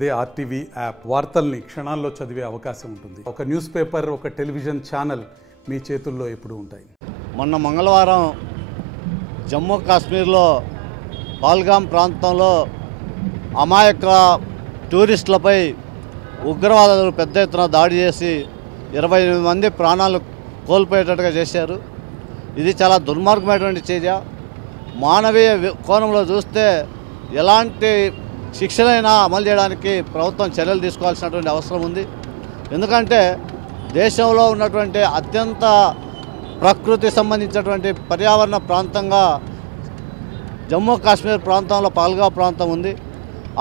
అదే RTV app వార్తల్ని క్షణాల్లో చదివే అవకాశం ఉంటుంది. ఒక న్యూస్ పేపర్, ఒక టెలివిజన్ ఛానల్ మీ చేతుల్లో ఎప్పుడూ ఉంటాయి. మొన్న మంగళవారం జమ్మూ కాశ్మీర్లో పహల్గామ్ ప్రాంతంలో అమాయక టూరిస్టులపై ఉగ్రవాదులు పెద్ద ఎత్తున దాడి చేసి 28 మంది ప్రాణాలు కోల్పోయేటట్టుగా చేశారు. ఇది చాలా దుర్మార్గమైనటువంటి చర్య. మానవీయ కోణంలో చూస్తే ఎలాంటి శిక్షలైనా అమలు చేయడానికి ప్రభుత్వం చర్యలు తీసుకోవాల్సినటువంటి అవసరం ఉంది. ఎందుకంటే దేశంలో ఉన్నటువంటి అత్యంత ప్రకృతి సంబంధించినటువంటి పర్యావరణ ప్రాంతంగా జమ్మూ కాశ్మీర్ ప్రాంతంలో పహల్గామ్ ప్రాంతం ఉంది.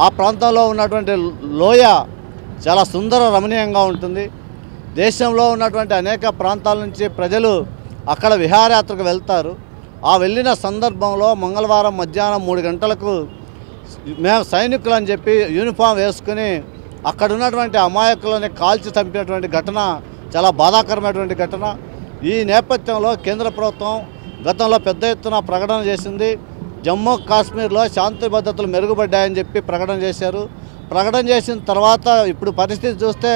ఆ ప్రాంతంలో ఉన్నటువంటి లోయ చాలా సుందర రమణీయంగా ఉంటుంది. దేశంలో ఉన్నటువంటి అనేక ప్రాంతాల నుంచి ప్రజలు అక్కడ విహారయాత్రకు వెళ్తారు. ఆ వెళ్ళిన సందర్భంలో మంగళవారం మధ్యాహ్నం 3 గంటలకు మేము సైనికులు అని చెప్పి యూనిఫామ్ వేసుకుని అక్కడ ఉన్నటువంటి అమాయకులని కాల్చి చంపినటువంటి ఘటన చాలా బాధాకరమైనటువంటి ఘటన. ఈ నేపథ్యంలో కేంద్ర ప్రభుత్వం గతంలో పెద్ద ఎత్తున ప్రకటన చేసింది. జమ్మూ కాశ్మీర్లో శాంతి భద్రతలు మెరుగుపడ్డాయని చెప్పి ప్రకటన చేశారు. ప్రకటన చేసిన తర్వాత ఇప్పుడు పరిస్థితి చూస్తే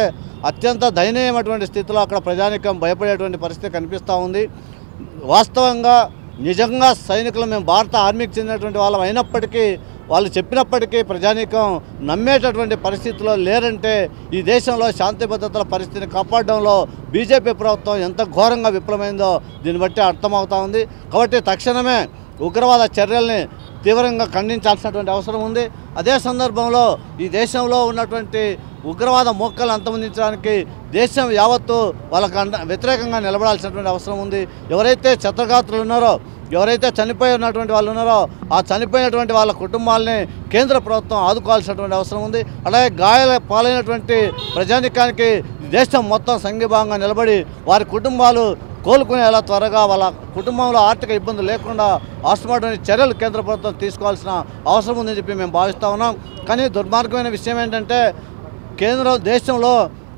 అత్యంత దయనీయమైనటువంటి స్థితిలో అక్కడ ప్రజానీకం భయపడేటువంటి పరిస్థితి కనిపిస్తూ ఉంది. వాస్తవంగా నిజంగా సైనికులు మేము భారత ఆర్మీకి చెందినటువంటి వాళ్ళం అయినప్పటికీ వాళ్ళు చెప్పినప్పటికీ ప్రజానీకం నమ్మేటటువంటి పరిస్థితిలో లేరంటే ఈ దేశంలో శాంతి భద్రతల పరిస్థితిని కాపాడడంలో బీజేపీ ప్రభుత్వం ఎంత ఘోరంగా విఫలమైందో దీన్ని బట్టి అర్థమవుతా ఉంది. కాబట్టి తక్షణమే ఉగ్రవాద చర్యల్ని తీవ్రంగా ఖండించాల్సినటువంటి అవసరం ఉంది. అదే సందర్భంలో ఈ దేశంలో ఉన్నటువంటి ఉగ్రవాద మోక్కలు అంతమొందించడానికి దేశం యావత్తు వాళ్ళకు వ్యతిరేకంగా నిలబడాల్సినటువంటి అవసరం ఉంది. ఎవరైతే క్షతగాత్రులు ఉన్నారో, ఎవరైతే చనిపోయి ఉన్నటువంటి వాళ్ళు ఉన్నారో ఆ చనిపోయినటువంటి వాళ్ళ కుటుంబాలని కేంద్ర ప్రభుత్వం ఆదుకోవాల్సినటువంటి అవసరం ఉంది. అలాగే గాయాల పాలైనటువంటి ప్రజానికానికి దేశం మొత్తం సంఘీభావంగా నిలబడి వారి కుటుంబాలు కోలుకునేలా త్వరగా వాళ్ళ కుటుంబంలో ఆర్థిక ఇబ్బందులు లేకుండా అవసరమైనటువంటి చర్యలు కేంద్ర ప్రభుత్వం తీసుకోవాల్సిన అవసరం ఉందని చెప్పి మేము భావిస్తూ ఉన్నాం. కానీ దుర్మార్గమైన విషయం ఏంటంటే దేశంలో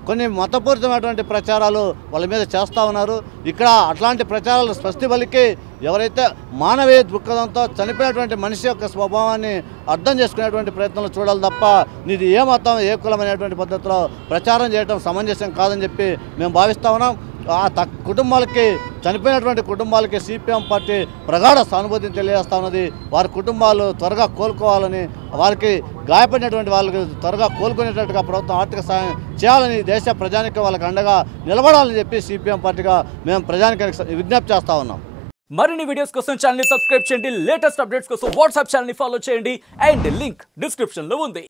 కొన్ని మతపూరితమైనటువంటి ప్రచారాలు వాళ్ళ మీద చేస్తూ ఉన్నారు. ఇక్కడ అట్లాంటి ప్రచారాలు స్వస్తి పలికి ఎవరైతే మానవీయ దృక్పథంతో చనిపోయినటువంటి మనిషి యొక్క స్వభావాన్ని అర్థం చేసుకునేటువంటి ప్రయత్నాలు చూడాలి తప్ప నీది ఏ మతం ఏ కులం అనేటువంటి పద్ధతిలో ప్రచారం చేయడం సమంజసం కాదని చెప్పి మేము భావిస్తూ ఉన్నాం. ఆ కుటుంబాలకి చనిపోయినటువంటి కుటుంబాలకి సిపిఎం పార్టీ ప్రగాఢ సానుభూతిని తెలియజేస్తూ ఉన్నది. వారి కుటుంబాలు త్వరగా కోలుకోవాలని, వారికి గాయపడినటువంటి వాళ్ళకి త్వరగా కోలుకునేటట్టుగా ప్రభుత్వం ఆర్థిక సాయం చేయాలని, దేశ ప్రజానికి వాళ్ళకి అండగా నిలబడాలని చెప్పి సిపిఎం పార్టీగా మేము ప్రజానికి విజ్ఞప్తి చేస్తూ ఉన్నాం. మరిన్ని వీడియోస్ కోసం ఛానల్ ని సబ్స్క్రైబ్ చేయండి. లేటెస్ట్ అప్డేట్స్ కోసం వాట్సాప్ ఛానల్ ని ఫాలో చేయండి. అండ్ లింక్ డిస్క్రిప్షన్ లో ఉంది.